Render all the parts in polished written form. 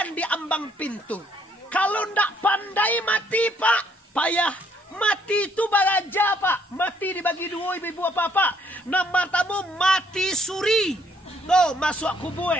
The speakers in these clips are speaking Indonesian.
kalian di ambang pintu. Kalau ndak pandai mati pak, payah. Mati itu baraja pak. Mati dibagi dua ibu apa-apa. Nama tamu mati suri. No, masuk kubur.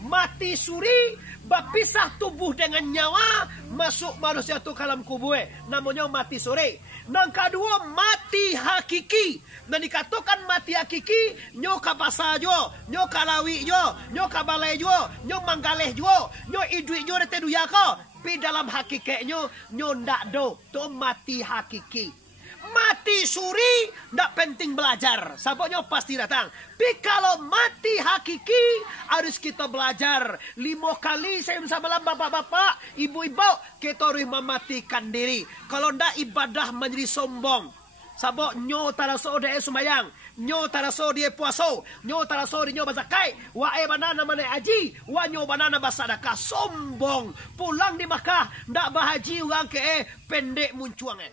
Mati suri, berpisah tubuh dengan nyawa, masuk manusia itu ke dalam kubur. Namanya mati suri. Yang kedua, mati hakiki. Dan dikatakan mati hakiki, nyo ka pasar jo, nyo ka lawi jo, nyo ka balai jo, nyo manggaleh jo, nyo idui jo dete duyaka. Tapi dalam hakikatnya, nyo ndak do. Itu mati hakiki. Mati suri, ndak penting belajar. Saboknya pasti datang. Tapi kalau mati hakiki, harus kita belajar. 5 kali saya bersama bapak-bapak, ibu-ibu, kita harus mematikan diri. Kalau ndak ibadah menjadi sombong. Sabok nyo taraso dia sumayang, nyo taraso dia puaso, nyo taraso dia nyo bazakai, wa banana mana aji, wa nyo banana basadaka sombong. Pulang di Makkah ndak bahaji orang ke pendek muncuangan.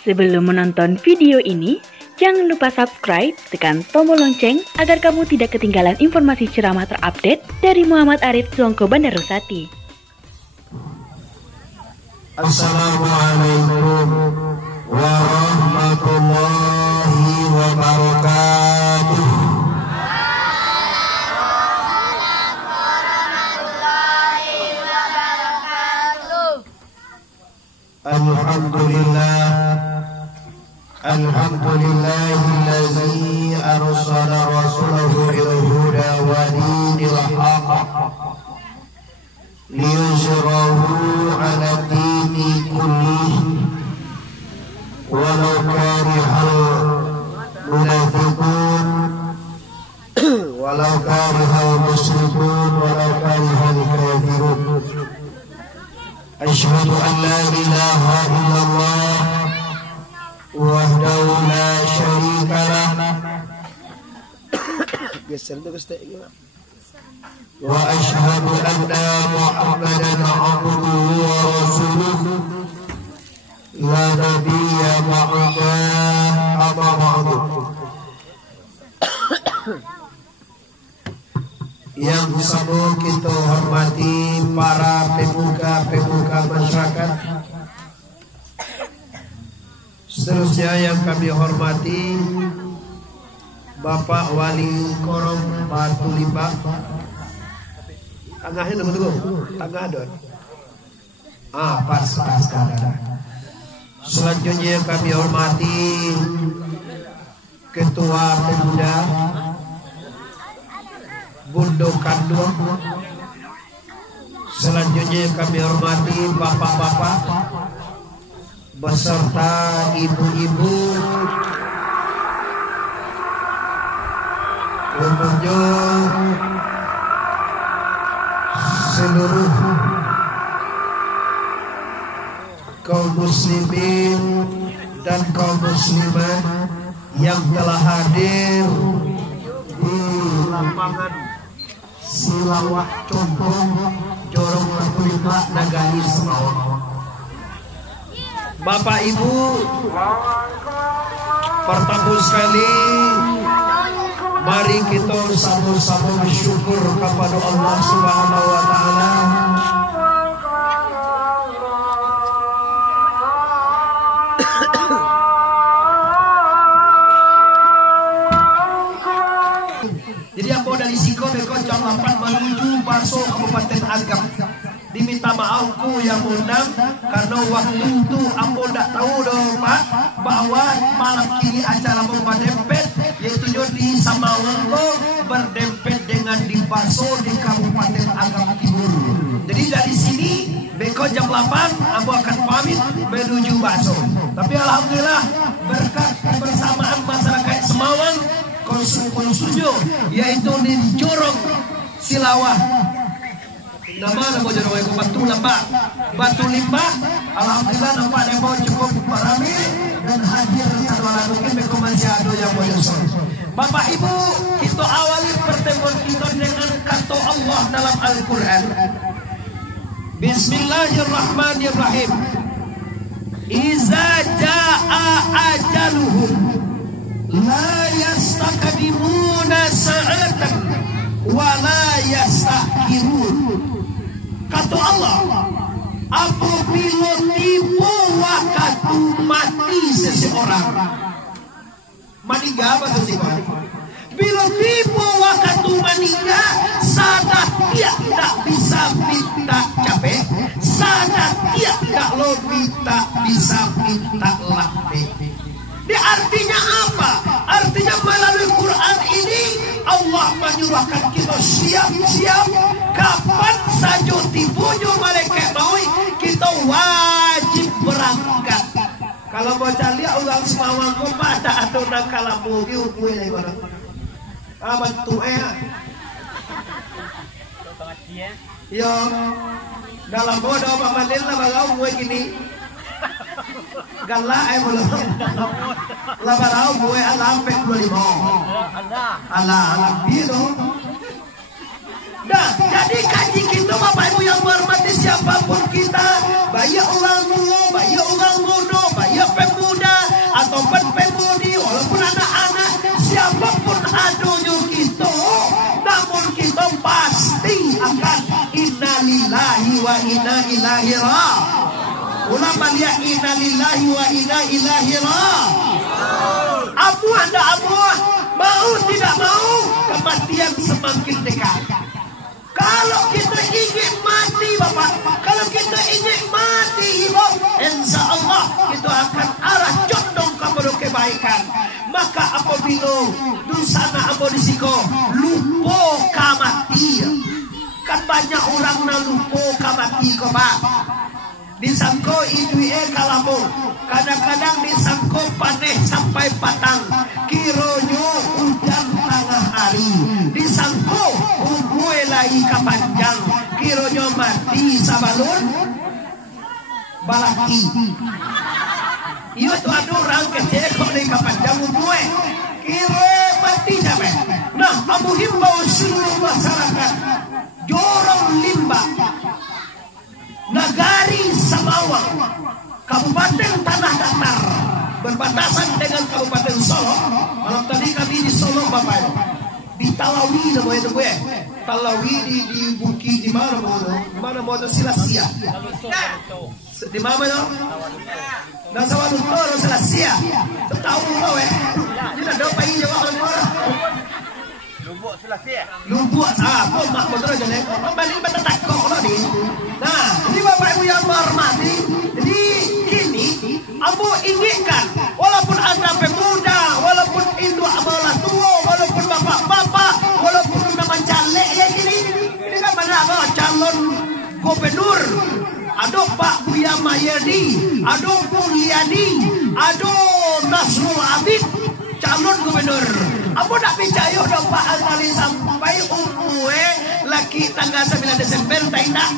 Sebelum menonton video ini, jangan lupa subscribe, tekan tombol lonceng agar kamu tidak ketinggalan informasi ceramah terupdate dari Muhammad Arif Suangko Bandarusati. Assalamualaikum warahmatullahi wabarakatuh. Alhamdulillah. Alhamdulillahillazi arsala rasulahu bil huda wa dinil haqq liyuzhirahu 'ala dini kullihi walau karihal munafiqun walau karihal musyrikun walau karihal kafirun. Asyhadu an la ilaha illallah wahdahu la syarika lah wa asyhadu anna Muhammadan abduhu wa rasuluhu la nabiyya ba'da amma ba'du. Yang selalu kita hormati para pemuka masyarakat. Seterusnya yang kami hormati Bapak Wali Korong Batu Limba. Tengahnya tunggu. Tengah dong. Pas kadang. Selanjutnya kami hormati Ketua Pemuda Bundo Kandung. Selanjutnya kami hormati bapak-bapak beserta ibu-ibu pengunjung seluruh kaum muslimin dan kaum muslimat yang telah hadir di lapangan Silawak Compong Jorong Terpulima Nagari Semawang. Bapak Ibu, pertama sekali mari kita sama-sama bersyukur kepada Allah Subhanahu wa taala jadi ambo dari Siko Beko jam 8 menuju Baso Kabupaten Agam. Diminta maafku yang undang karena waktu itu ambo tidak tahu dong Pak bahwa malam kini acara bomba dempet yaitu di Samawangko berdempet dengan di Baso di Kabupaten Agam Timur. Jadi dari sini Beko jam 8 ambo akan pamit menuju Baso. Tapi alhamdulillah berkat kebersamaan masyarakat Semawang konsujo yaitu di Jorong Silawah. Nama jorong itu Batu Limba. Alhamdulillah nampak demo cukup ramai dan hadir saudara mungkin mekomasiado yang boyosol. Bapak Ibu, kita awali pertemuan kita dengan kata Allah dalam Al-Quran. Bismillahirrahmanirrahim. Iza jaa ajaluhum Bila tiba waktu mati seseorang, meninggal apa seseorang? Bila tiba waktu meninggal, sadar tidak bisa minta capek, sadar tidak lo minta bisa minta lapik. Ini artinya apa? Artinya melalui Quran ini Allah menyuruhkan kita siap-siap kapan saja tibunya malaikat maut, kita wajib berangkat. Kalau mau cari orang semawang kepada atau nak kalah mugi gue lagi mana? Apa tu Yo dalam bodoh apa mandil lah balau gue gini. Galak belum. Labarau gue alam pek 25. Alam biru. Dah, jadi kaji kita Bapak Ibu yang berhormati siapapun kita, baik orang tua, baik orang muda, baik pemuda atau pemudi, walaupun anak-anak, siapapun adanya kita, namun kita pasti akan innalillahi wa inna ilaihi raji'un. Ulama dia innalillahi wa inna ilaihi raji'un. Abu anda abu, mau tidak mau, kematian semakin dekat. Kalau kita ingin mati Bapak, kalau kita ingin mati Ibu, insya Allah kita akan arah condong kepada kebaikan. Maka apabila dusana abo disiko lupa kamati, kan banyak orang na lupa kamati kok Pak. Disangko itu kalamu, kadang-kadang disangko paneh sampai patang, kironyo hujan tengah hari, disangko umue lagi kapanjang, kironyo mati sabalun balaki. Iyo tu ada orang kecil kok lagi kapanjang umue, kiro mati sampai. Nah, abu himbau seluruh masyarakat, jorong limbah. Nagari Samawang, Kabupaten Tanah Datar, berbatasan dengan Kabupaten Solo. Malam tadi kami di Solo Bapak, di Talawi namanya itu gue. Talawi di Bukit di mana mau itu Silasia. Di mana itu? Dan Sawadutoro Silasia. Tahu lo Ini ada apa ini jawab orang. Lubuk Silasia. Lubuk kok mak betul aja nih. Kembali betak kok lo di. Nah, ini Bapak Ibu yang berhormati, jadi kini Abu inginkan, walaupun Anda pemuda, walaupun induk abalah tua, walaupun bapak-bapak, walaupun nama caleg ya gini kan mana apa calon gubernur, ada Pak Buya Mayadi, ada Mulyadi, ada Nasrul Abid, calon gubernur. Abu nak percaya dong Pak Alkali sampai umur laki tanggal 9 Desember tak indah.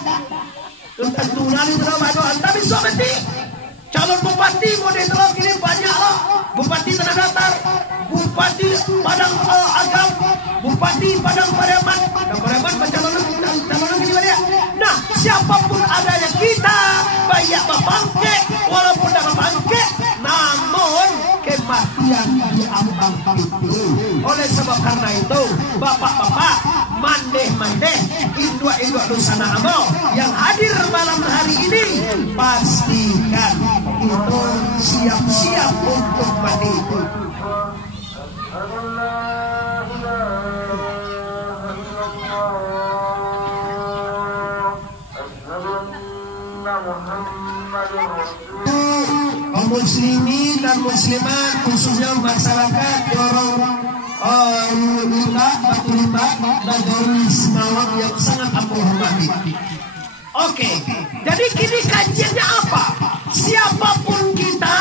Tentunan itu tapi sobat calon bupati model terlalu kini banyak loh. Bupati Tanah Datar, Bupati Padang Agam, Bupati Padang Pariaman, dan Pariaman calon gini dia. Nah, siapapun adanya kita banyak bapangke, walaupun dah bapangke, namun kematian diambang itu. Oleh sebab karena itu, bapak-bapak, mandeh-mandeh, induk-induk dusana amo yang hadir malam hari ini, pastikan itu siap-siap untuk mati. Kaum muslimin dan muslimat, khususnya masyarakat Jorong Batu Limbah dan Jorong Semawang yang sangat aku hormati. Oke, jadi kini kajiannya apa? Siapapun kita,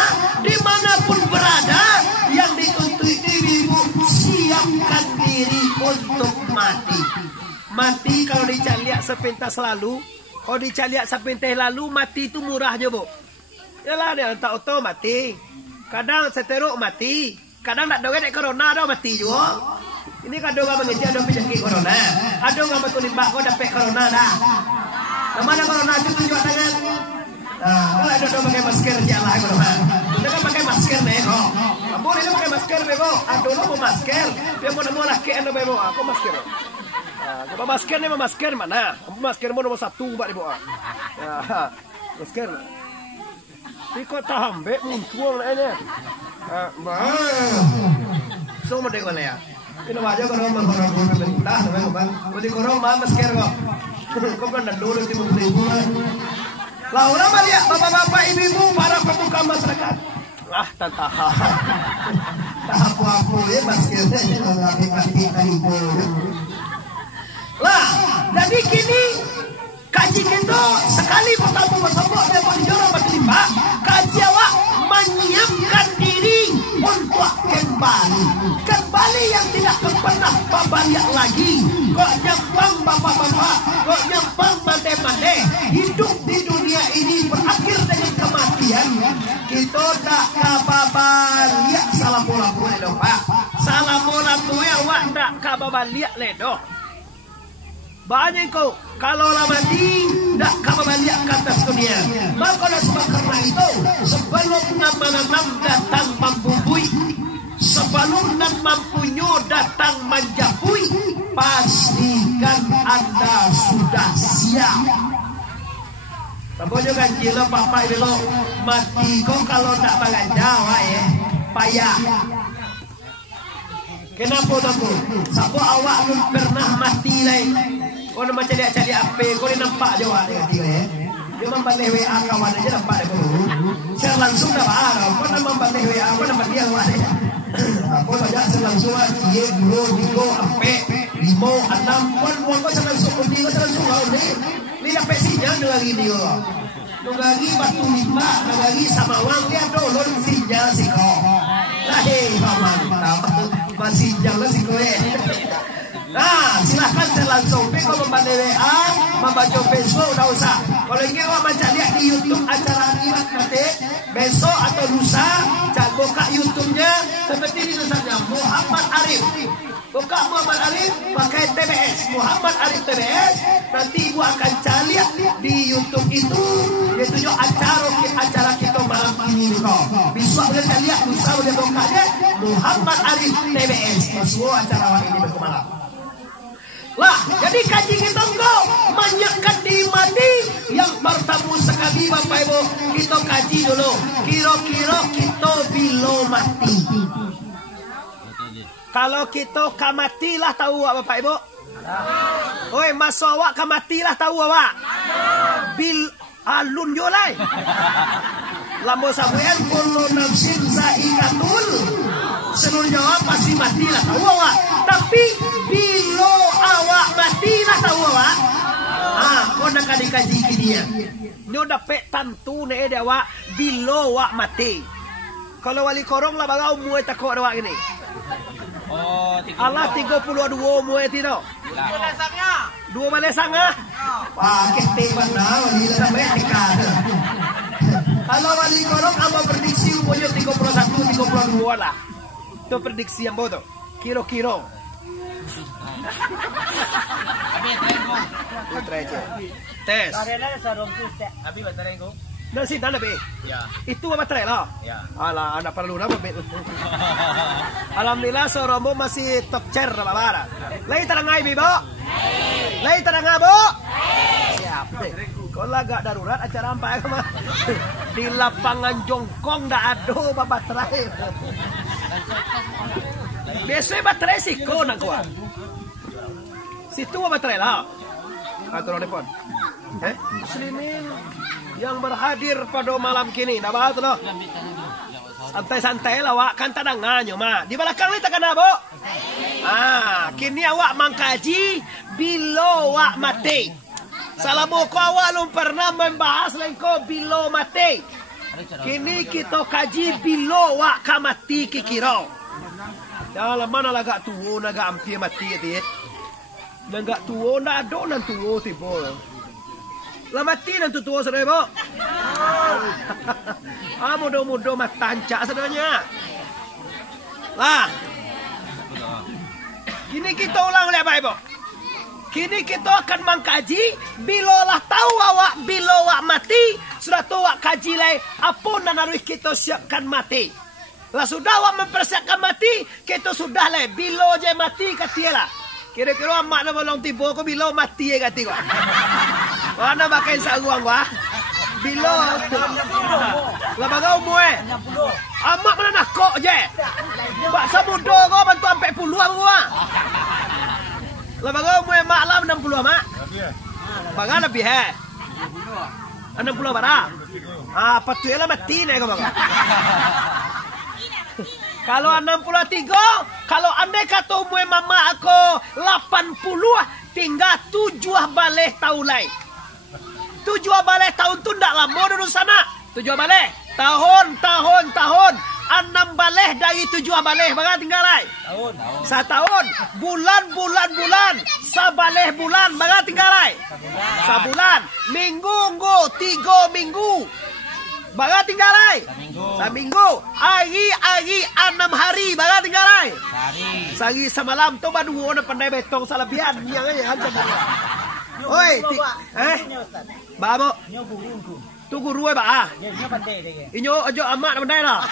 dimanapun berada, yang dituntut dirimu, siapkan diri untuk mati. Mati kalau dicaliak sepintas lalu, kalau dicaliak sepintas lalu, mati itu murahnya Bu. Yalah dia tak auto mati, kadang seteruk mati, kadang tak doa corona dah mati juga. Ini kadang orang mengejar ada penyakit corona, ada orang betul limbah kau dapat corona dah. Mana corona itu tunjuk tangan. Nah, kalau ada pakai masker jalan corona. Kita kan pakai masker nih kok. Kamu ini pakai masker bebo. Aduh lo mau masker. Dia mau laki anda bebo. Aku masker. Coba masker nih masker mana? Kamu masker mau nomor 1 mbak bebo. Masker. Tiko tambek muntuang lah ini. So mo dengo ya. Ino aja kalau mau pemerintah, namanya bang. Kalau korong mah masker kok. Kau kan dulu di pemerintahan. Laura Maria, bapak-bapak, ibu-ibu, para pemuka masyarakat. Ah, tantah. Tahapu-apu ya maskernya. Lah, jadi kini kaji kita sekali bertemu dia berjurang berlima. Kaji awak menyiapkan diri untuk kembali yang tidak pernah balik lagi. Kok nyampang bapak-bapak, kok nyampang mande-mande. Hidup di dunia ini berakhir dengan kematian. Kita tak kababaliak salam bola ledo pak. Salam bola awak tak kababaliak ledo. Banyak kau kalau lama mati tak kababaliak ke atas dunia. Maka sebab karena itu sebelum nama-nama datang membubui, sebelum nan mampunyo datang menjapui, pastikan Anda sudah siap. Pokoknya kan jilo bapak itu mati kok kalau tak bagai Jawa ya payah. Kenapa aku? Siapa awak belum pernah mati lagi? Kau nama cari apa? Kau nampak Jawa dengan dia ya? Dia membantai WA kawan aja nampak deh kau. Saya langsung dah marah. Kau nama membantai WA, kau nama dia kawan aja. Kau saja saya langsung dia dulu diko ampe 5, 6. Kau saya langsung kunci kau langsung kau ni. Ni dapat sinyal dua lagi dia. Dua lagi batu 5, dua lagi sama wang dia dulu sinyal si kau. Lahir mantap. Masih jalan si kau Nah, silahkan saya langsung. Tapi kalau membantu WA, membaca Facebook, udah usah. Kalau ingin awak macam lihat di YouTube acara Imat nanti, besok atau lusa, cak buka YouTube-nya seperti ini tulisannya Muhammad Arif. Buka Muhammad Arif, pakai TBS. Muhammad Arif TBS. Nanti ibu akan cari di YouTube itu, yaitu acara kita malam ini. Besok boleh cari lihat, lusa boleh bukanya Muhammad Arif TBS. Masuk acara ini berkemalam. Lah, jadi kaji kita kau menyekat di mati yang bertemu sekali bapak ibu. Kita kaji dulu. Kira-kira kita bila mati. Kalau kita kamatilah tahu bapak ibu. Oi, masa awak kamatilah tahu awak. Bil alun yolai. Lambo sabuan kullu nafsin zaikatul. Seluruh Jawa pasti matilah tahu awak. Tapi bila awak matilah tahu awak. Kau nak dikaji dia. Nyo dapat tantu ne dia awak bila awak mati. Kalau wali korong lah bagau muai takok awak gini. Oh, Allah 32 muai tino. 2 balesangnya. Pakai teban dah wali sampai tikar. Kalau wali korong amba prediksi umurnya 31 32 lah. Itu prediksi yang bodoh. Kiro-kiro. Tes. Abi baterai ko. Nasi dana be. Ya. Itu baterai lah. Ya. Alah, anak perlu nama be. Alhamdulillah soromo masih top chair babara. Lagi terang ai bibo. Lagi terang abo. Siap. Kalau agak darurat acara apa ya mah? Di lapangan jongkong dah ada baterai. Biasanya baterai sih kau nak kuat. Situ baterai lah. Atau telepon. Muslimin yang berhadir pada malam kini, dah bahas loh. Santai-santai lah, wak kan tadangannya mah. Di belakang ni takkan apa? Kini awak mengkaji bila wak mati. Salah buku awak belum pernah membahas lengko bila mati. Kini kita kaji bila wak kamati kikira. Dalam mana agak tua, agak hampir mati dia. Agak tua, nak ada nan tua tiba. Lah mati nan tua sudah ibu. Mudah-mudah mah tancak sebenarnya. Lah. Kini kita ulang oleh Bapak Ibu. Kini kita akan mengkaji bila lah tahu awak bila awak mati, sudah tahu awak kaji lai apa nan harus kita siapkan mati. Lah sudah awak mempersiapkan mati, kita sudah lah bila je mati katilah. Kira-kira mak nak bolong tiba ko bila mati kati ko. Mana pakai saguang wah. Bilo. Labagau mue. Amak mana nak kok je. Bak samudo kau bantu sampai puluhan gua. Labagau mue mak lah 60 mak. Bagan lebih 60 barang. Patutlah mati nih kau baga. Kalau 63, kalau andai kata umur mama aku 80, tinggal 7 balik tahun lain. 7 balik tahun tu ndak lama dulu sana. 7 balik tahun. 6 balik dari 7 balik baga tinggal lain. Setahun. Bulan. Sabalih bulan baga tinggal lain. Sebulan. Minggu 3 minggu. Baga tinggal lai. Seminggu. Hari 6 hari baga tinggal lai. Sehari semalam tu baru orang pandai betong salabian yang aja kan. Oi, babo. Tu guru ba? Inyo ajo amat pandai lah.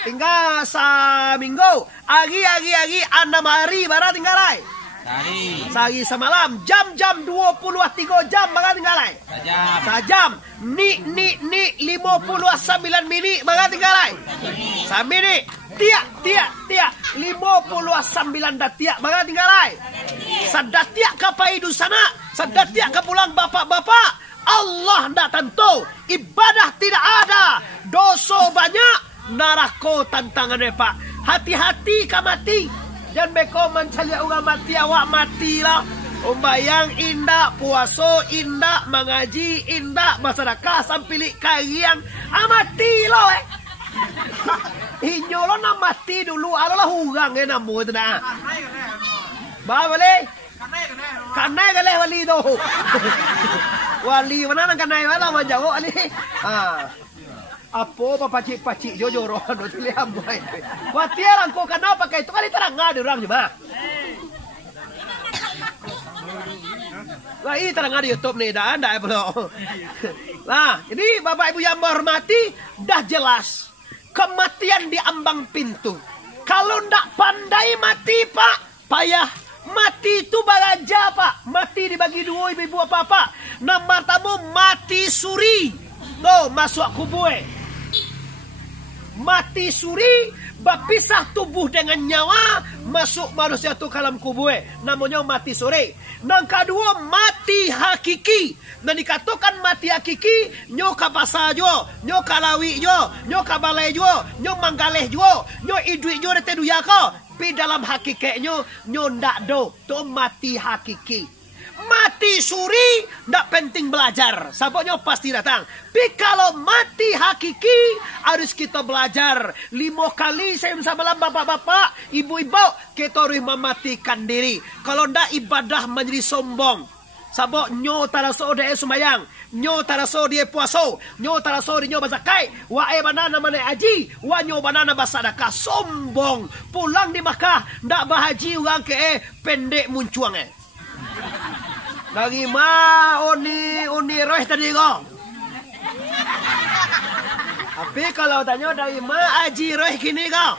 Tinggal seminggu. Hari 6 hari baga tinggal lai. Sehari semalam jam 23 jam baga tinggal lai. Sajam ni 59 minit baga tinggal lai. Samini tiak 59 dah tiak baga tinggal lai. Sadat tiak ke paidu sana, sadat tiak ke pulang bapak-bapak. Allah ndak tentu, ibadah tidak ada, dosa banyak, narako tantangannya Pak. Hati-hati ka mati. Jangan beko mencari orang mati, awak matilah. Umbayang indah, puaso indah, mengaji indah, masyarakat sampilik kariang. Mati lo Inyo lo nak mati dulu, adalah hurang namu itu dah. Bawa boleh? Kanai kaleh wali tu. Wali mana nak kanai mana menjauh ni? Apa pacik jojoron tu lihat boy. Watiar angko kenapa pakai itu kali terang ada orang cuma. Lah ini terang ada YouTube nih dah anda belum. Nah, jadi Bapak Ibu yang menghormati dah jelas kematian di ambang pintu. Kalau ndak pandai mati Pak, payah. Mati itu baraja Pak. Mati dibagi 2 ibu apa-apa. Nomor tamu mati suri. No, masuk kubur. Mati suri, berpisah tubuh dengan nyawa, masuk manusia tu kalam kubur. Namanya mati suri. Yang kedua, mati hakiki. Dan dikatakan mati hakiki, nyo kapasa jo, nyo kalawi jo, nyo kabalai jo, nyo manggaleh jo, nyo idui jo rete duyako. Tapi dalam hakikatnya, nyo ndak do. Tu mati hakiki. Mati suri, ndak penting belajar. Sabotnya pasti datang. Tapi kalau mati hakiki, harus kita belajar. 5 kali saya malam bapak-bapak, ibu-ibu, kita harus mematikan diri. Kalau ndak ibadah menjadi sombong. Sabot nyo taraso dia sumayang, nyo taraso dia puaso, nyo taraso dia nyo bazakai, wa banana mana aji, wa nyo banana basadaka sombong. Pulang di Makkah ndak bahaji orang ke pendek muncuang Dari ma oni roh tadi ko. Tapi kalau tanya dari ma aji roh kini ko.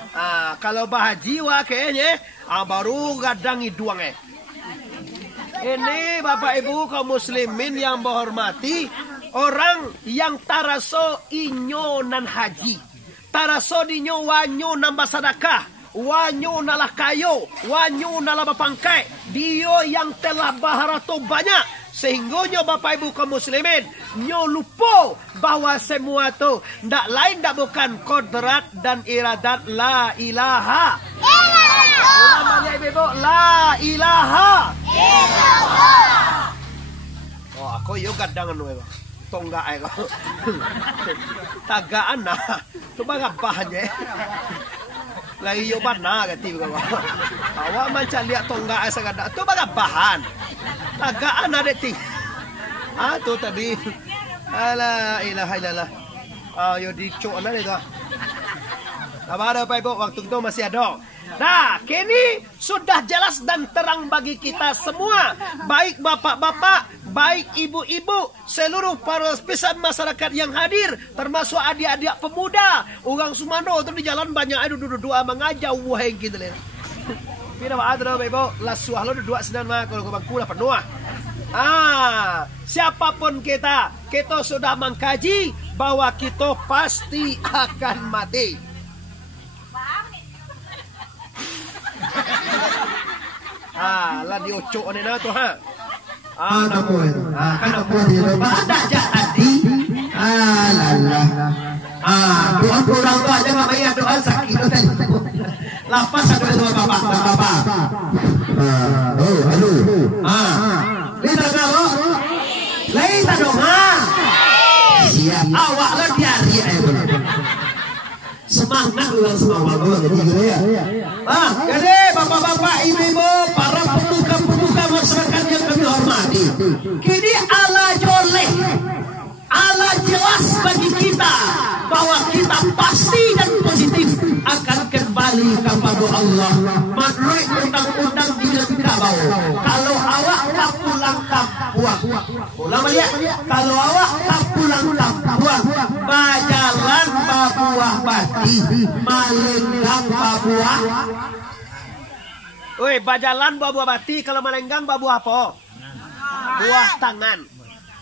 Kalau bahaji wa kayaknya baru gadang iduang Ini Bapak Ibu kaum muslimin yang menghormati, orang yang taraso inyo nan haji. Taraso dinyo wanyo nambah sedekah, wanyo nalah kayo, wanyo nalah bapangkai. Dio yang telah baharato banyak. Sehingga Bapak Ibu kaum muslimin, nyo lupa bahwa semua tu ndak lain ndak bukan kodrat dan iradat la ilaha. Namanya ibu la ilaha. Oh, aku yo gadang anu eba. Tonggak eko. Tagaan nah. Coba ngapahnya. Lagi yo bana gati ko. Awak manca lihat tonggak asa gada. Tu baga bahan. Tagaan ada ting. Tu tadi. La ilaha illallah. Yo dicok na itu. Apa ada Pak Ibu, waktu itu masih ada. Nah, kini sudah jelas dan terang bagi kita semua, baik bapak-bapak, baik ibu-ibu, seluruh para lapisan masyarakat yang hadir, termasuk adik-adik pemuda, orang Sumano terus di jalan banyak ada duduk-duduk mengajau wahai gitu leh. Pira ada Bapak Ibu, lasuah lo duduk sedang mah kalau ke bangku lah penuh. Siapapun kita sudah mengkaji bahwa kita pasti akan mati. Lah diucuk ni na tu ha. Kan apa dia pada jadi. Alah. Doa kurang tu aja mamanya doa sakit tu tadi. Lapas ada dua bapak. Halo. Kita kalau lain tak dong siap awak lah diari semangat ulang semangat jadi ya. Jadi bapak-bapak, ibu-ibu, para pemuka-pemuka masyarakat yang kami hormati, kini Allah joleh, Allah jelas bagi kita bahwa kita pasti dan positif akan kembali kepada Allah. Menurut undang-undang di Kabau, kalau awak tak pulang kampung, pulang balik. Kalau awak tak pulang kampung, bajalan babuah bati, malenggang babuah. Woi, bajalan babuah bati, kalau malenggang babuah apa? Buah tangan.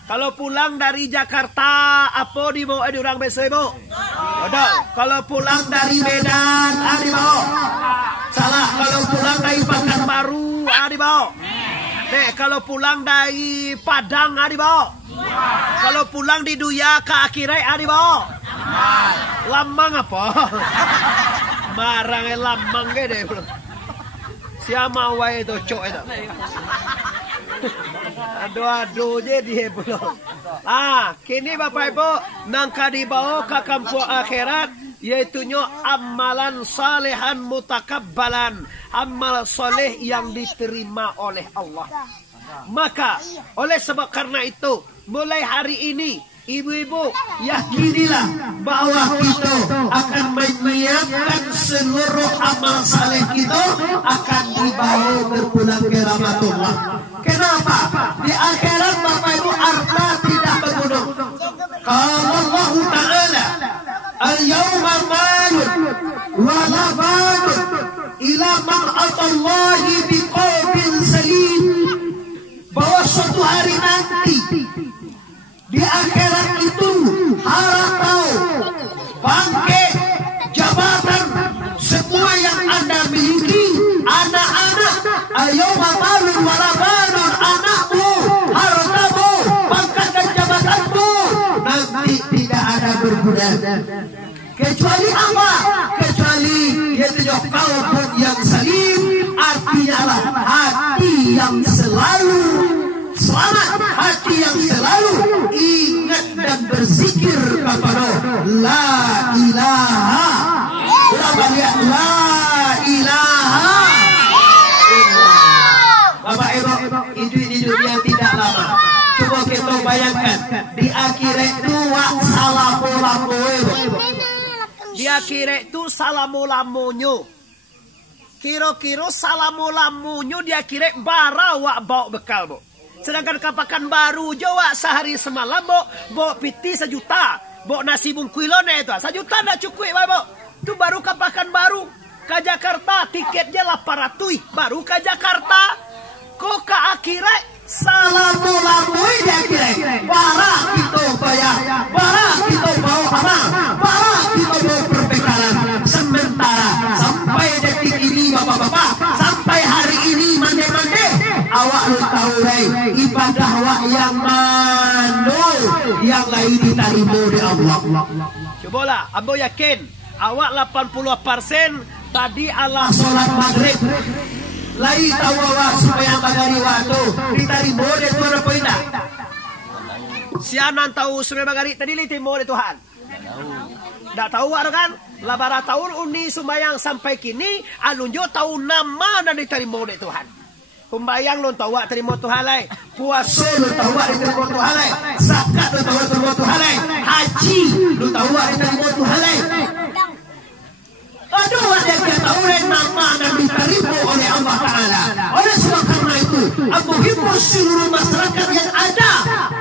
Kalau pulang dari Jakarta, apa di mau orang besok ibu? Betul. Kalau pulang dari Medan, di bawah. Salah. Kalau pulang dari Pekanbaru, di bawah. Kalau pulang dari Padang, di bawah. Kalau pulang di Duya ke Akhirai, di bawah. Lamang apa? Marang lamang gede. Siapa wae itu cok itu. Aduh jadi belum. Kini Bapak Ibu nangka dibawa ke kampung akhirat, yaitunya amalan salehan mutakabbalan, amal soleh yang diterima oleh Allah. Maka oleh sebab karena itu mulai hari ini ibu-ibu yakinilah bahwa kita akan menyiapkan seluruh amal saleh kita akan dibawa berpulang ke rahmatullah. Kenapa? Di akhirat Bapak Ibu harta tidak berguna. Kalau Allah Ta'ala al-yawma malun wa la banun ila man atallahi biqalbin salim, bahwa suatu hari nanti di akhirat itu harta, bangke, jabatan, semua yang Anda miliki, anak-anak, ayo mamalun walabanun, anakmu, hartamu, pangkat dan jabatanmu, nanti tidak ada berguna. Kecuali apa? Kecuali yaitu kalbun yang salim, artinya adalah hati yang selalu selamat, hati yang selalu ingat dan berzikir kepada la ilaha illallah, la ilaha illallah. Bapak Ibu, hidup yang tidak lama. Coba kita bayangkan di akhirat itu salamu-lamu. Di akhirat itu salamu-lamunyo. Kira-kira salamu-lamunyo di akhirat bara wak bawa bekal, Bu. Sedangkan kapakan baru Jawa sehari semalam bawa piti 1 juta, bawa nasi bungkuilon itu 1 juta tidak cukup, Bu. Itu baru kapakan baru. Ke Jakarta tiketnya 800, baru ke Jakarta. Kok ke akhirat salamu-lamu di akhirat. Bara kita bayar, bara kita bawa amal, bara kita bawa perbekalan sementara sampai detik ini bapak-bapak, sampai hari ini mande-mande. Awak lu tahu ibadah awak yang mana yang lain diterima di Allah. Cobalah, Ambo yakin awak 80% tadi Allah sholat maghrib. Lain tahu awak supaya bagari waktu diterima di Tuhan apa tidak? Sianan tahu supaya bagari tadi diterima di Tuhan. Tak tahu kan? Labara tahun uni sembayang sampai kini alunjo tahu nama dan diterima di Tuhan. Kumbayang lo tahu terima Tuhan lai, puasa lo tahu diterima Tuhan lai, zakat lo tahu diterima Tuhan lai, haji lo tahu diterima Tuhan lai. Aduh, ada yang tahu nama dan diterima oleh Allah Taala. Oleh sebab karena itu, aku himbau seluruh masyarakat yang ada,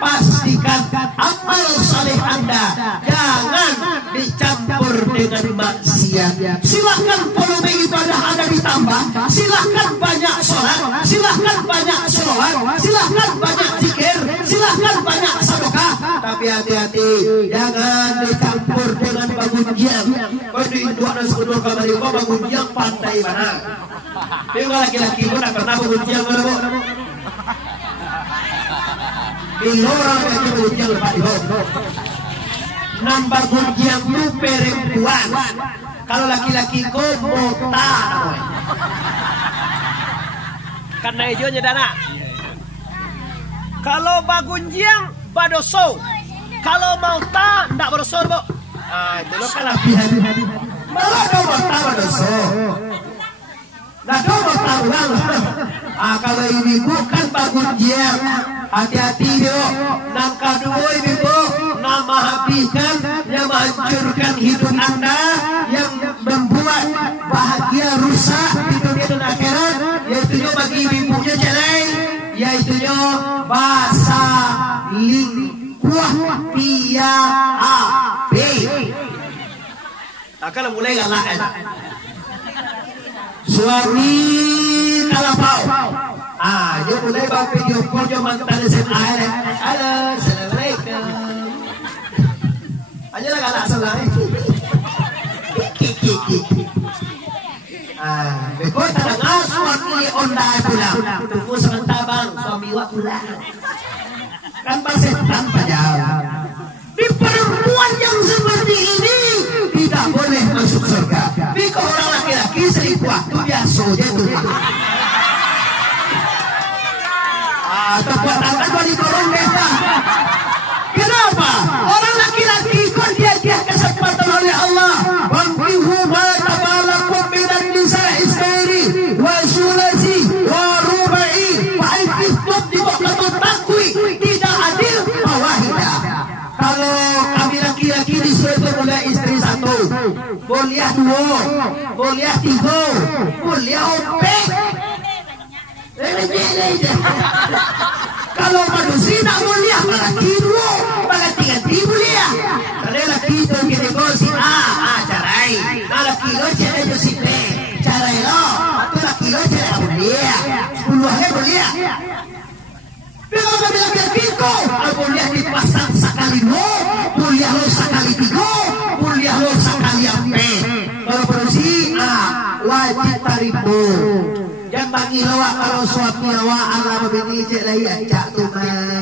pastikan amal saleh Anda jangan dicampur dengan maksiat. Silahkan volume ibadah Anda ditambah, silahkan banyak sholat, silahkan banyak selawat, silahkan banyak hati-hati, jangan dicampur dengan bagunjiang. Kau di dua dan sepuluh kamari kau bagunjiang pandai mana? Tengok laki-laki pun tak pernah bagunjiang mana bu? Orang yang bagunjiang lepas di bawah. Nambah bagunjiang tu perempuan. Kalau laki-laki kau mota. Karena hijaunya dana. Kalau bagunjiang badoso. Kalau mau ta ndak badoso bu. Ah itu lo kelebihan. Malah kau mota badoso. Nah kau mota ulang. Kalau ini bukan bagunjiang, hati-hati yo. Nang kadua ibu, nama habiskan yang menghancurkan hidup anda, yang membuat bahagia rusak di dunia dan akhirat, yaitu bagi ibunya cerai, yaitu bahasa lingkuah pia ab. Kalau mulai galak suami kalapau. Dia mulai bawa video call dia mantan SMA. Halo, assalamualaikum. Aja lah galak salah. Beko tengah suami ondai pulang. Tunggu sebentar bang, suami wak pulang. Kan setan pajak. Di perempuan yang seperti ini tidak boleh masuk surga. Tapi kalau orang laki-laki selingkuh itu biasa aja tuh. Tepuk tangan kalau ditolong desa. Kenapa? Orang laki-laki kok dia kesempatan oleh Allah. Wankihu ma tabalakum minan nisa'i ismaili wa sulasi wa rubai fa ikhtub di bawah takwi tidak adil wahida. Kalau kami laki-laki disuruh mulai istri satu, boleh dua, boleh tiga, boleh empat. Kalau manusia tak boleh, laki dua, tiga boleh. Kalau laki itu kita kosi, carai. Laki lo cerai tu si pe, carai lo. Atau laki lo cerai boleh, 10 hari boleh. Kalau kami laki-laki itu, boleh dipasang sekali lo, boleh lo sekali tiga, boleh lo sekali empat. Kalau manusia, wajib taribu. Jangan panggil awak kalau suami awak ala begini cek lagi acak tu mah.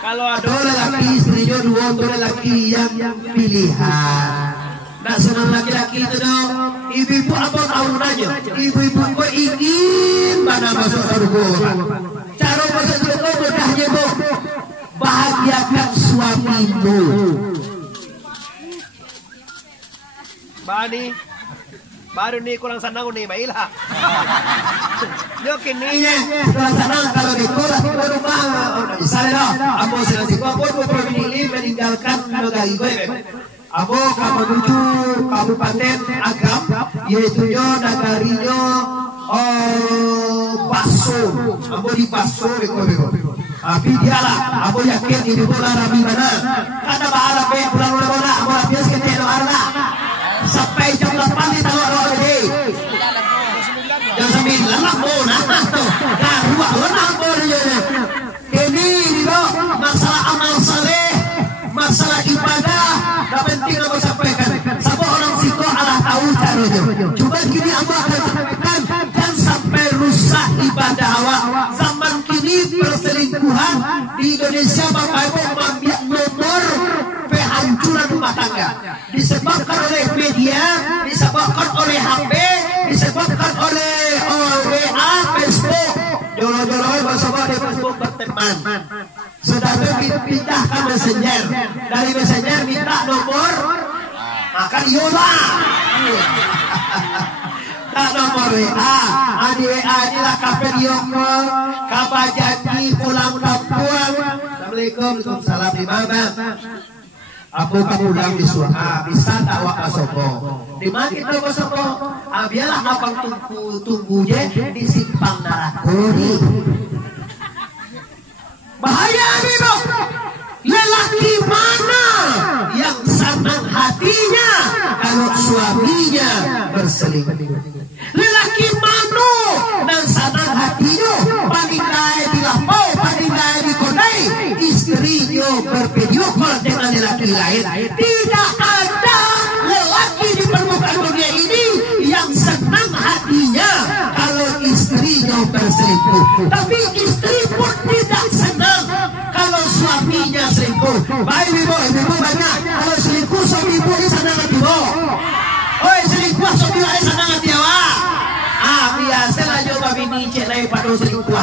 Kalau ada lelaki istrinya dua tu lelaki yang pilihan. Tak senang laki-laki itu dong. Ibu-ibu apa tahu aja. Ibu-ibu kau ingin mana masuk surga. Cara masuk surga mudahnya bu. Bahagiakan suamimu. Bani, baru nih kurang senang nih, Mailah. Yo kini kurang senang kalau di kolam di rumah. Misalnya, aku selesai aku memilih meninggalkan negara gue. Aku menuju Kabupaten Agam, yaitu nagarinya Paso. Aku di Paso, tapi dialah, aku yakin ini bulan Rabi mana. Karena bahasa bulan mana, aku habis ketemu Allah. Sampai jam 8 di tengah roh ini. Jam 9 lah bona. Nah, dua orang bona. Ini masalah amal saleh, masalah ibadah, tak penting aku sampaikan. Siapa orang siko Allah tahu caranya. Cuma gini aku akan sampaikan, jangan sampai rusak ibadah awak. Zaman kini perselingkuhan di Indonesia bakal mengambil nomor kehancuran rumah tangga. Disebabkan oleh media, disebabkan oleh HP, disebabkan oleh WA, Facebook. Jolo-jolo bersama di Facebook berteman. Sudah dipindahkan messenger. Dari messenger minta nomor, akan yola. Tak nomor WA. Di WA inilah kafe dioko, kabar janji pulang kampung. Assalamualaikum, salam di mana? Aku pulang di Suha, bisa tak wak Pasoko. Di mana kita Pasoko? Biarlah abang tunggunya di simpang Narakuri. Bahaya nih dok. Lelaki mana yang senang hatinya kalau suaminya berselingkuh? Lelaki mana yang senang hatinya paling naik di lapau? bervideo call dengan lelaki lain. Tidak ada lelaki di permukaan dunia ini yang senang hatinya kalau istrinya berselingkuh. Tapi istri pun tidak senang kalau suaminya selingkuh. Baik ibu banyak. Kalau selingkuh suami ibu ini senang hati ibu. Oi selingkuh suami ibu senang hati awak. Biasalah coba bini cek lain pada selingkuh.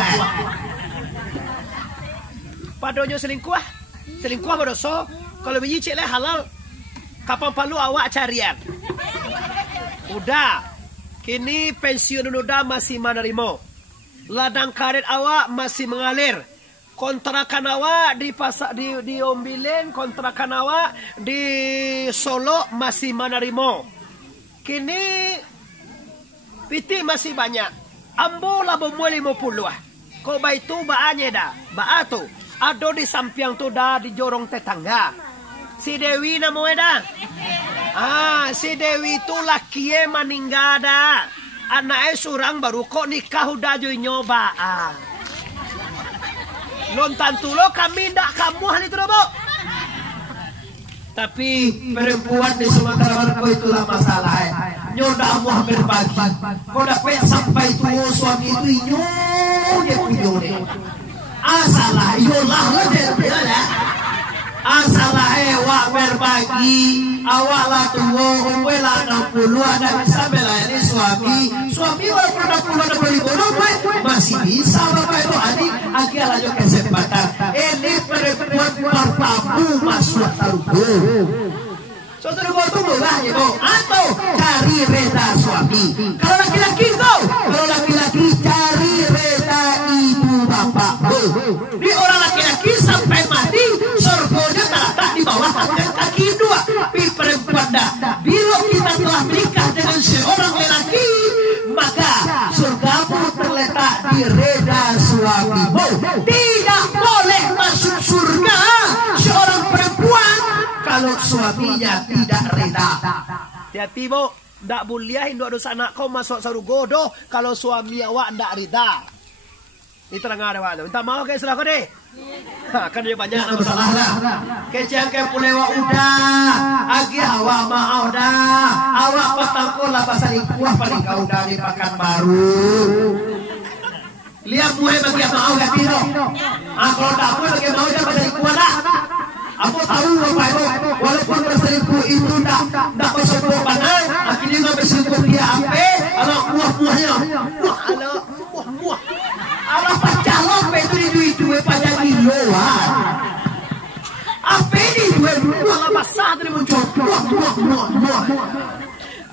Padonyo selingkuh berdosa. Kalau bini cek lain halal. Kapan palu awak carian. Udah. Kini pensiun udah masih menerima. Ladang karet awak masih mengalir. Kontrakan awak di Ombilen, kontrakan awak di Solo masih menerima. Kini piti masih banyak. Ambo lah bermula 50. Kau baik tu baanya dah. Ba tu. Ado di samping tu dah di jorong tetangga. Si Dewi namanya dah. Si Dewi tu laki meninggal dah. Anaknya surang baru kok nikah udah jadi nyoba. Lontan tulo kami ndak kamu hal itu bu. Tapi perempuan di Sumatera Barat itulah masalah. Nyoda muah berbagi. Kau dapat sampai tua suami itu dia punya deh. Asalah yolah lah. Asalah wak berbagi. Awak lah tua umwe lah 60 ada bisa melayani suami. Suami walaupun 60 ada beli bodoh masih bisa bapak itu adik. Akhirnya lanjut kesempatan. Ini perempuan bertamu masuk taruhu. Saudara gua tunggu lah ya bu. Atau cari reda suami. Kalau laki-laki kau, kalau laki-laki cari reda ibu bapak. Di orang laki-laki sampai mati, surganya terletak di bawah kaki dua. Tapi perempuan dah. Bila kita telah menikah dengan seorang lelaki, maka surgamu terletak di reda suamimu. Tidak boleh masuk surga seorang perempuan kalau suaminya tidak reda. Hati-hati bu. Tak boleh induk dosa anak kau masuk surga doh kalau suami awak tidak reda. Ini terang ada mana. Minta maaf ke salah kau deh. Kan dia banyak masalah lah. Kecil ke pulewa udah. Agi awak mau dah. Awak patangkol lah pasal ikuah paling kau udah di Pekanbaru. Lihat muhe bagi yang mau gak tiro. Kalau tak muhe bagi yang mau dah pasal ikuah dah. Aku tahu bapak itu. Walaupun berselingkuh itu tak berselingkuh pandai. Akhirnya nggak berselingkuh dia apa. Kalau buah-buahnya. Kalau buah-buah. Kalau pacalok itu di duit-duit pajak kiloan. Apa ini duit kalau basah tadi muncul. Buah.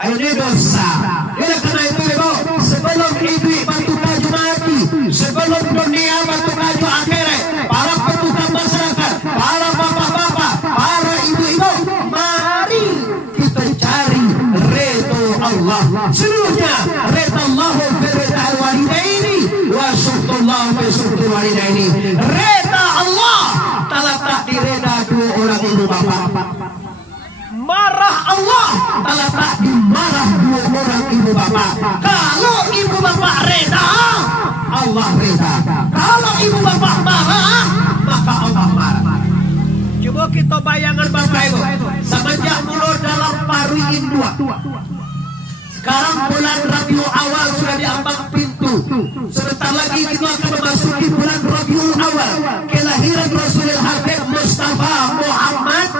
Ayo ini dosa. Ini karena itu ibu. Sebelum ibu bantu kaju mati. Sebelum dunia bantu kaju akhirat. Para petugas masyarakat. Para bapak-bapak. Para ibu-ibu. Mari kita cari reda Allah. Seluruhnya reda Allah berreda al-walidaini. Wa syukurullah wa syukur walidaini. Reda Allah terletak di reda dua orang ibu bapak. Marah Allah terletak di marah dua orang ibu bapak. Kalau ibu bapak reda, Allah reda. Kalau ibu bapak marah, maka Allah marah. Coba kita bayangan bapak ibu. Semenjak mulai dalam paru indua. Sekarang bulan Rabiul Awal sudah diambang pintu. Sebentar lagi kita akan memasuki bulan Rabiul Awal. Kelahiran Rasulul Habib Mustafa Muhammad.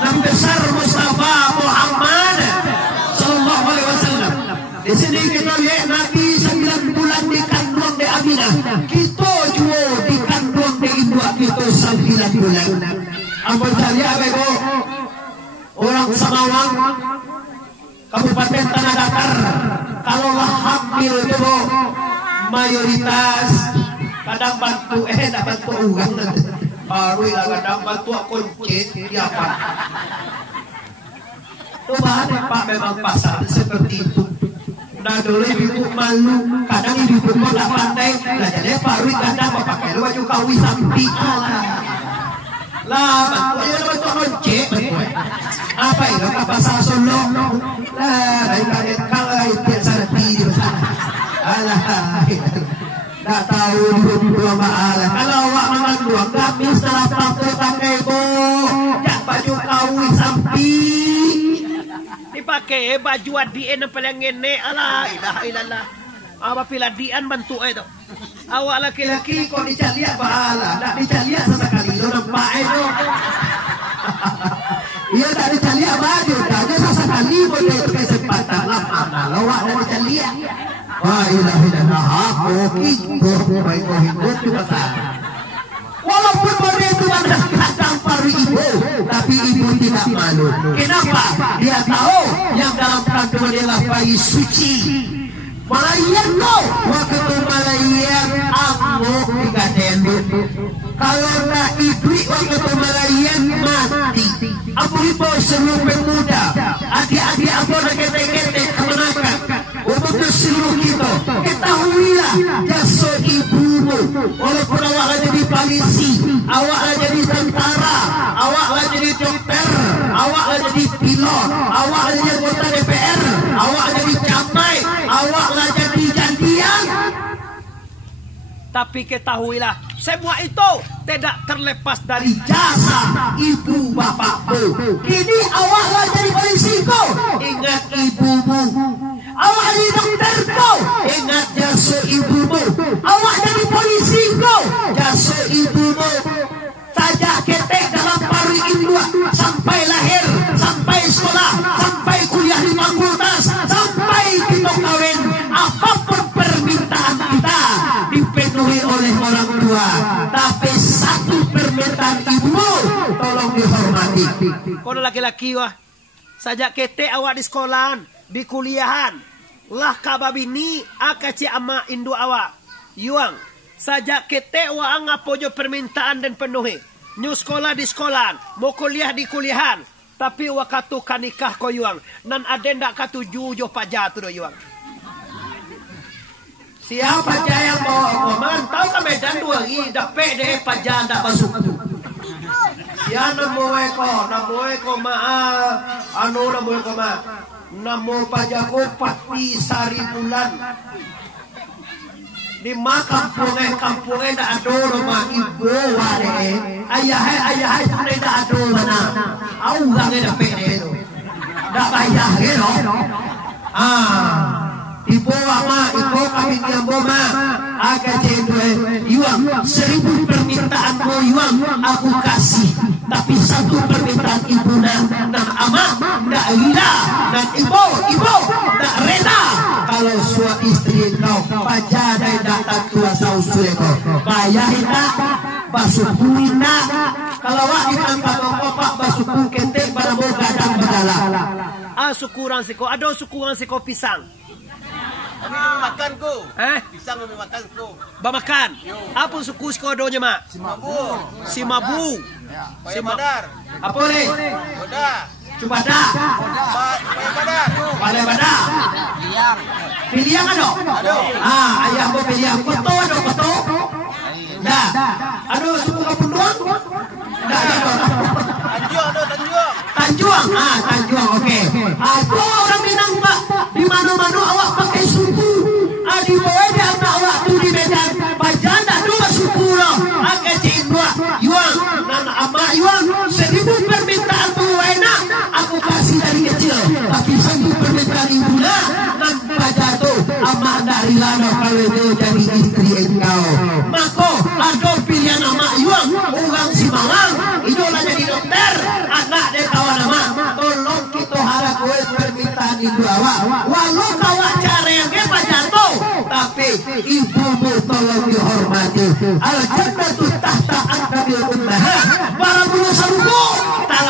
Nabi besar Mustafa Muhammad Sallallahu Alaihi Wasallam. Di sini kita lihat Nabi 9 bulan dikandung di Aminah. Kita juga dikandung di Indua kita 9 bulan. Ampun saya bego orang Samawang Kabupaten Tanah Datar. Kalaulah hamil itu mayoritas kadang bantu tak bantu uang baru kadang bantu kuncit apa. Itu bahan Pak memang pasar seperti itu. Nah dulu ibu malu, kadang ibu pun tak pandai. Nah jadi baru kadang pakai baju kawi sampi. Lah bantu kuncit. Apa itu pasar Solo? Lah dari kalau itu sarti di sana. Alah. Tak tahu dua maala. Kalau awak memang dua kami setelah baju kawi sampi. Dipakai baju adien yang paling ngene. Alah, ilaha ilallah. Apa piladian bantu itu. Awak laki-laki Kok dicalia bahala, nak dicalia sesekali lo nampak itu. Iya tak dicalia baju, tanya sesekali boleh itu kesempatan lah mana lo awak mau dicalia. Wah ilaha ilallah, aku hidup juga tak. Walaupun boleh itu ada kadang paru ibu, tapi ibu tidak malu. Kenapa? Dia tahu yang dalam kandungan adalah bayi suci. Malayan lo, waktu malayan aku tiga tenduk. Kalau nak ibrik waktu malayan mati. Aku ibu seluruh pemuda, adik-adik aku nak ketek-ketek kemenakan. Untuk seluruh kita, ketahuilah jasa ibumu. Walaupun awaklah jadi polisi, awaklah jadi tentara, awaklah jadi dokter, awaklah jadi pilot, awaklah jadi anggota DPR, awaklah jadi camai, awaklah jadi jantian. Tapi ketahuilah, semua itu tidak terlepas dari jasa ibu bapakmu. Kini awaklah jadi polisiku, ingat ibumu. Awak jadi dokterku, ingat jasa ibumu. Awak jadi polisiku, jasa ibumu. Sajak ketek dalam paru ibu sampai lahir, sampai sekolah, sampai kuliah di fakultas, sampai kita kawin. Apapun permintaan kita dipenuhi oleh orang tua. Tapi satu permintaan ibu, tolong dihormati. Kau laki-laki wah. Sajak ketek awak di sekolahan, di kuliahan. Lah kababini akaci ama indu awak. Yuang. Sajak ketek wa ngapojo permintaan dan penuhi. New sekolah di sekolahan, mau kuliah di kuliahan. Tapi wa katu kanikah ko yuang. Nan ada ndak katu jujo pajatu do yuang. Siapa jaya mau mantau ke Medan 2 lagi dapet deh pajan tak masuk. Ya namo eko ma anu namo eko ma namo pajaku pati sari bulan. Di kampungnya ndak ada rumah ibu wale. Ayah tadi ndak ada mana. Au gange dapet deh tu. Ndak bayar gitu. Ibu ama ibu kami nyambo ma agak cendol yuang 1000 permintaanmu yuang aku kasih tapi satu permintaan ibu dan ama ndak gila dan ibu ndak reda kalau suami istri kau pajadai datang tua sausul kau bayar tidak basuh tidak kalau wak ditangkap bapak basuh ketek pada mau gadang badala Syukuran siko ada syukuran siko pisang. Kami makan ko. Pisang kami makan ko. Bamakan. Apa suku skodonya mak? Simabu. Badar. Apa ni? Boda. Cubada. Balai badar. Piliang ada? Ayah mau piliang. Koto ada koto? Dah. Aduh suku kapun doang? Dah ada. Tanjuang. Tanjuang. Okey. Aku orang Minang pak. Di mana-mana awak pakai suku. Di bawah dia anak awak tu di Medan. Pajan dah 2 suku lah. Agak cik yuang. Nana amak yuang. 1000 permintaan tu enak. Aku kasih dari kecil. Tapi 1 permintaan ibu lah. Dan pajan tu amak dari lana kalau dia jadi istri engkau. Maka ada pilihan amak yuang. Orang si Malang. Idola jadi dokter. Anak dia kawan amak. Tolong kita harap permintaan ibu awak. Walau kawak cara yang hebat jatuh. Tapi ibumu tolong dihormati. Al-jannatu tahta aqdabil ummahat. Para bulu saruku tak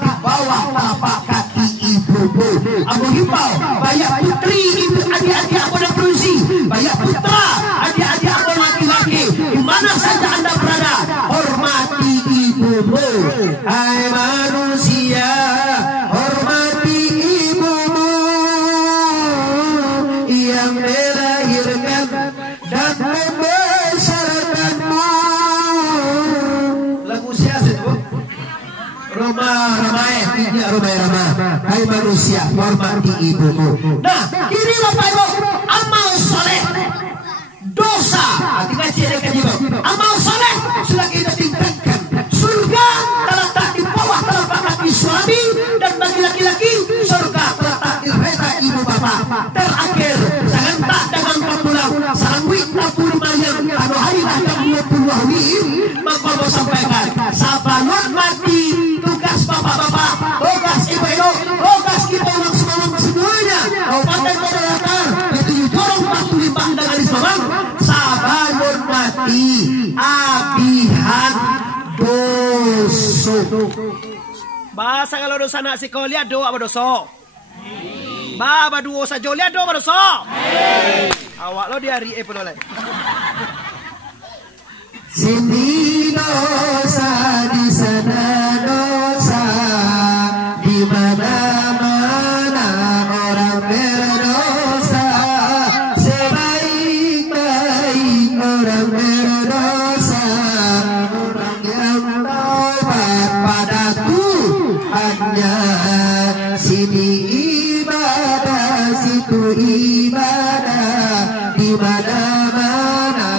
di bawah telapak kaki ibumu. Abu himbau banyak putri ibu adik-adik aku dan berusi. Banyak putra adik-adik aku laki-laki. Di mana saja anda berada, hormati ibumu. Hai manusia, hormati ibumu yang melahirkan dan membesarkanmu. Lagu siapa itu? Ramai. Hai manusia, hormati ibumu. Nah, kini Bapak Ibu, amal soleh, dosa. Tinggal cirikan ibu. Amal soleh sudah kita tingkatkan. Surga terletak di bawah telapak kaki Terakhir, jangan tak dengan kapulang. Sarang wik tapur mayang. Kalau hari raya 20 hari, maka mau sampaikan. Sabangun mati, tugas bapak-bapak, tugas ibu-ibu, tugas kita orang semuanya. Kabupaten Kodolakar, itu jorong waktu limbah dan alis mamang. Sabangun mati, abihan doso. Bahasa kalau dosa nak si kau lihat doa berdosa. Baba duo sa Jolia do berdosa. Awak lo di hari penoleh. Sini dosa di sana dosa, di mana-mana orang berdosa, sebaik-baik orang berdosa, orang yang taubat pada Tuhannya. Sini ibadah, situ ibadah, di mana-mana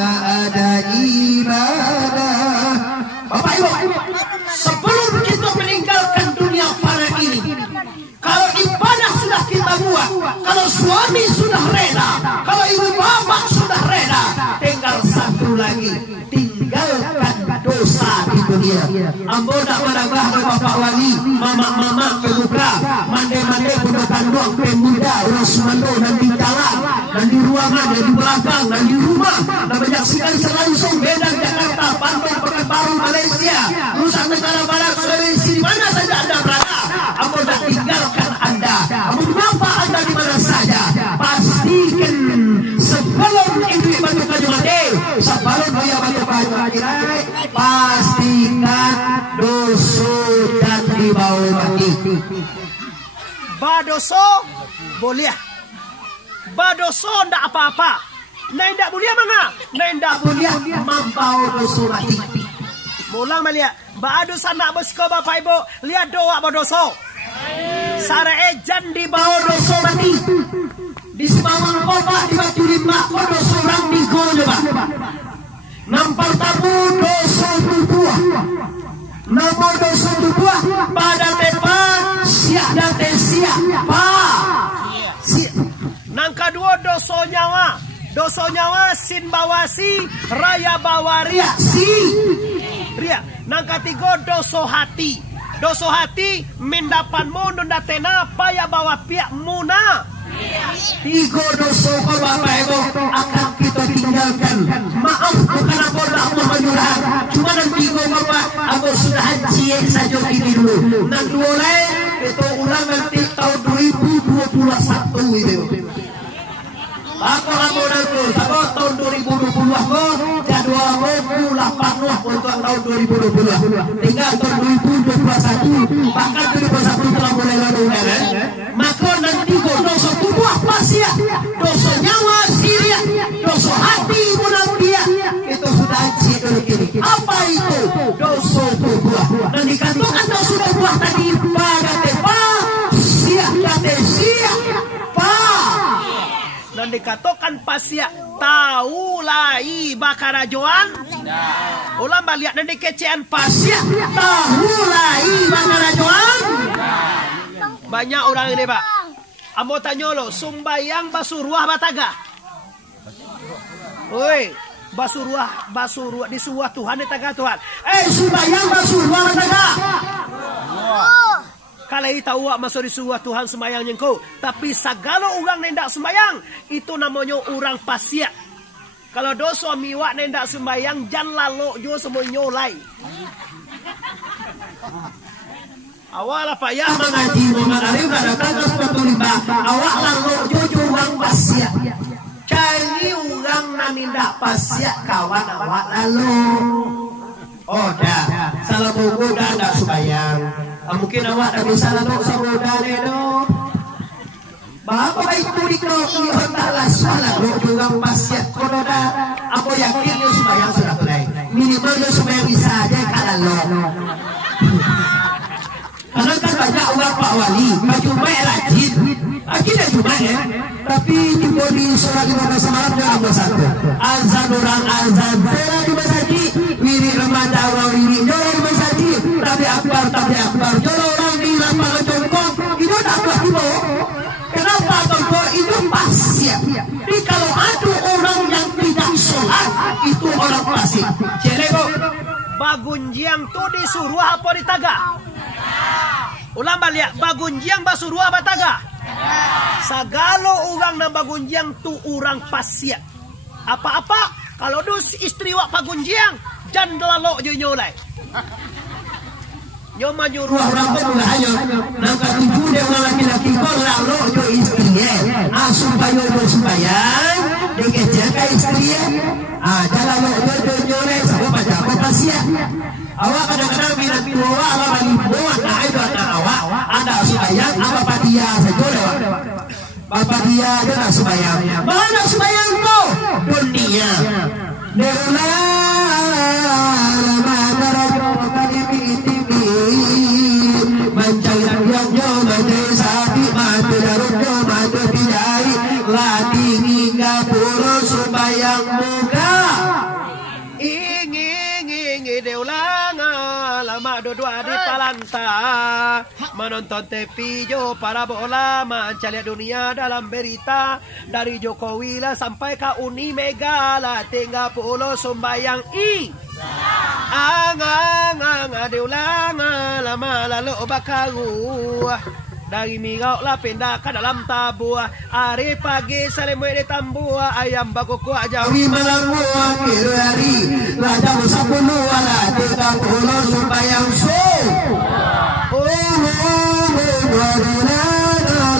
ada ibadah. Bapak Ibu, sebelum kita meninggalkan dunia fana ini, kalau ibadah sudah kita buat, kalau suami sudah rela, kalau ibu bapak sudah rela, tinggal satu lagi, tinggalkan dosa di dunia. Ambo tak marah-marah bapak wali, mama-mama pemuda, mande-mande pundokan doang pemuda, urus mando dan di jalan, dan di ruangan, dan di belakang, dan di rumah, dan menyaksikan selangsung Medan, Jakarta, Bandung, Pekanbaru, Malaysia, Nusa Tenggara Barat, Sulawesi, di mana saja Anda berada. Ambo tak tinggalkan Anda. Ambo mengapa Anda di mana saja. Pastikan sebelum itu batu kayu mati, sebelum dia batu kayu mati, pastikan dosa dan dibawa mati. Badoso boleh. Badoso ndak apa-apa. Nah ndak boleh manga. Nah ndak boleh Mampau dosa mati. Mulang malia. Badosa nak besko bapak ibu. Lihat doa badoso. Sare ejan di bawah dosa mati. Di semawang kota di batu lima ko dosa orang tigo coba. Nampar tabu dosa tubuh. Nomor dosa tubuh pada tepat siap dan siap pa. Nangka dua dosa nyawa. Dosa nyawa sin bawasi raya bawaria si. Ria. Nangka tiga dosa hati. Dosa hati mendapat mondo datena paya bawa pihak muna. Tiga dosa kau bapak ibu akan kita tinggalkan. Maaf bukan aku nak menyurah. Cuma dan tiga bapak aku sudah haji saja ini dulu. Nan dua lain itu ulang nanti tahun 2021 itu. Aku laporan tu, aku tahun 2020 aku jadwal aku lapan untuk tahun 2020. Tinggal tahun 2021 bahkan 2021 telah mulai lalu kan. Maka nanti dosa tubuh pasya, dosa nyawa siria, dosa hati mulia itu sudah haji dulu kini. Apa itu dosa tubuh? Dan dikatakan dosa tubuh tadi pada tepat siap dan siap dan dikatakan pasya tahu lai bakarajoan. Ulang balik dan dikecean pasya tahu lai bakarajoan. Banyak orang ini pak. Amo tanya lo, sumbayang basuruah bataga. Oi, basuruah di suah Tuhan di tengah Tuhan. Sumbayang basuruah bataga. Kalau tahu masuk di suah Tuhan sembayang nyengko, tapi segala orang nendak sembayang itu namanya orang pasya. Kalau dosa miwak nendak sembayang jangan lalu jo semua nyolai. Awal apa ya mengaji mengenai datang ke suatu limbah. Awak lalu jo orang pasya. Cari orang namindak pasya kawan awak lalu. Oh dah, salah buku dah ndak sembayang. Mungkin awak tak bisa lalu saudara itu. Bapak itu di kau entahlah salah juga pasya kododa. Aku yakin dia sembahyang sudah mulai. Minimal dia sembahyang bisa aja kalau karena kan banyak orang Pak Wali baju baik rajin. Akhirnya cuma ya. Tapi juga di sholat ibadah semalam dalam satu. Azan orang azan. Saya di masjid. Wiri remaja orang wiri. Jodoh di masjid. Tapi akbar. Jodoh orang di lapangan jongkok. Itu tak buat dulu. Kenapa jongkok ini pasti. Celego. Bagunjiang tuh disuruh apa ditaga? Ulang balik, bagunjiang basuruh apa taga? Sagalo orang na bagunjiang tu orang pasya. Apa-apa kalau dus istri wak bagunjiang jan delalo jo nyolai. Nyoma nyuruh orang pemula ayo nangka tujuh dia orang laki-laki kau lalu jo istrinya. Supaya sembahyang dikejaga istrinya. Jalan lo nyolai sama baca apa pasya. Awak kadang-kadang minat bawa apa bagi bawa nah itu anak awak ada sembahyang apa padia saja lewat. Bapak dia nak sembahyang. Mana sembahyang tu? Dunia. Deula mencari yang jauh mencari sapi mati darutnya mati bidai latih hingga puluh sembahyang muka. Deulang lama dua di Palanta menonton TV jo para bola mencari dunia dalam berita dari Jokowi lah sampai ke Uni Mega lah tinggal pulau sembayang deulang lama lalu bakaru dari mingau lah pindah ke dalam tabua hari pagi salemwe di tambua ayam bakuku aja wi malam akhir hari lajang 10 wala 30 sembahyang so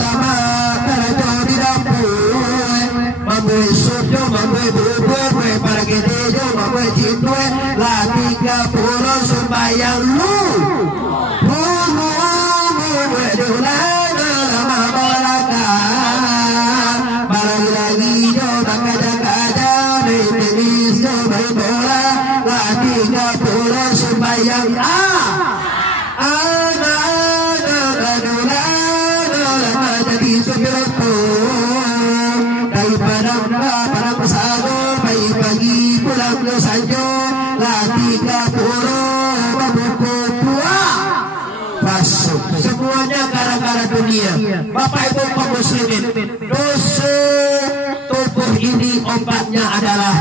lama karajo di dapur mamwe sojo mamwe bubur para gedejo mamwe cintwe la 30 sembahyang lu semuanya gara-gara dunia. Bapak Ibu kaum muslimin, dosa tubuh ini obatnya adalah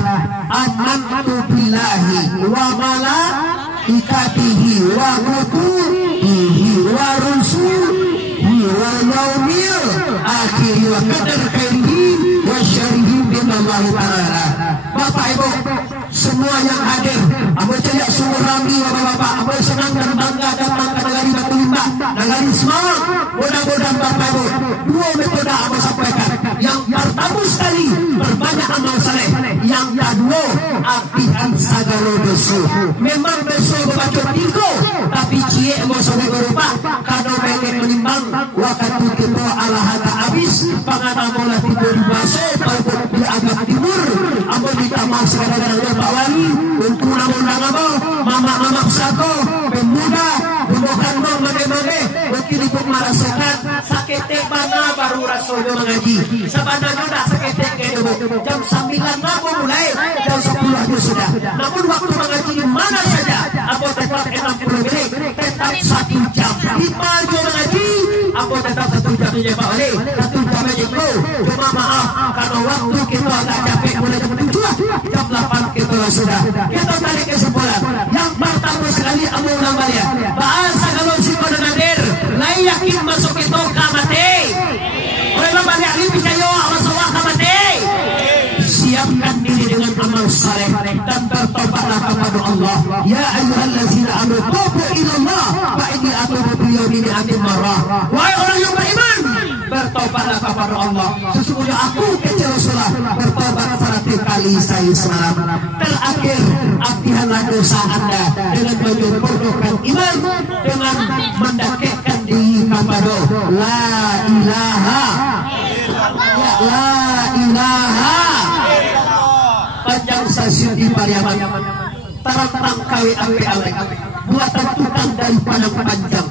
amantu billahi wa malaikatihi wa kutubihi wa rusulihi wa yaumil akhir wa qadar khairihi wa syarrihi billahi ta'ala. Bapak Ibu semua yang hadir, abang celiak sumur ramli bapak-bapak, abang senang dan bangga datang ke negari Batu Limbah, negari Semarang. Mudah-mudahan Bapak Ibu dua metode abang sampaikan. Yang pertama sekali berbanyak amal saleh, yang kedua apihan sagalo dosa. Memang dosa berbaca tiga, tapi cie mau sampai berupa karena mereka menimbang waktu kita Allah ada habis pengana bola tidur di base di agak timur. Abang minta maaf sekali Pak Wali untuk undang-undang apa mama-mama satu pemuda bukan dong mage-mage wakil ibu merasakan sakit mana baru rasulnya mengaji sebenarnya dah sakit jam 9 malam mulai jam 10 itu sudah namun waktu mengaji di mana saja apa tetap 60 menit tetap 1 jam 5 jam mengaji apa tetap 1 jam saja Pak Wali 1 jam aja bro cuma maaf karena waktu kita agak capek mulai jam 7 jam 8 kita sudah kita tarik kesimpulan yang pertama sekali amu namanya bahasa kalau si pada nadir layakin masuk itu kamate oleh balik ali picayo awasawah kamate siapkan diri dengan amal saleh dan bertobatlah kepada Allah ya ayyuhallazina amanu tubu ilallah fa inni atubu biyawmin atim marrah wahai orang yang beriman bertobatlah kepada Allah sesungguhnya aku kecil Rasulullah bertobat 100 kali saya semalam terakhir abdihanlah dosa anda dengan menyempurnakan iman dengan mendekatkan diri kepada la ilaha la ilaha panjang stasiun di Pariaman terang kawin api buatan datang dari padang panjang,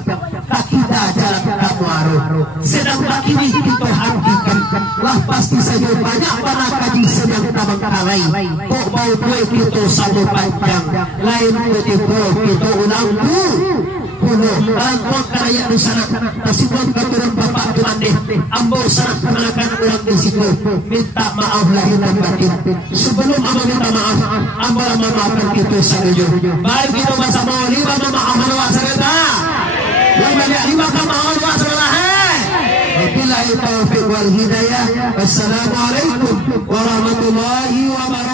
kaki jalan kamu aruh. Sedang kini kita hakikan, lah pasti saja banyak para kaji sedang tabang kalai. Kok mau gue kita sama panjang, lain tipe kita ulang punuh langkong karaya di sana. Tasibon keturun bapak tuandeh, ambo sangat kenakan ulang di situ. Minta maaf lahir dan batin. Sebelum ambo minta maaf, ambo lama maafkan kita saja. Mari kita bersama lima memaafkan wasareta. Yang banyak lima kemaafkan wasareta. Wabillahi taufiq wal hidayah. Wassalamualaikum warahmatullahi wabarakatuh.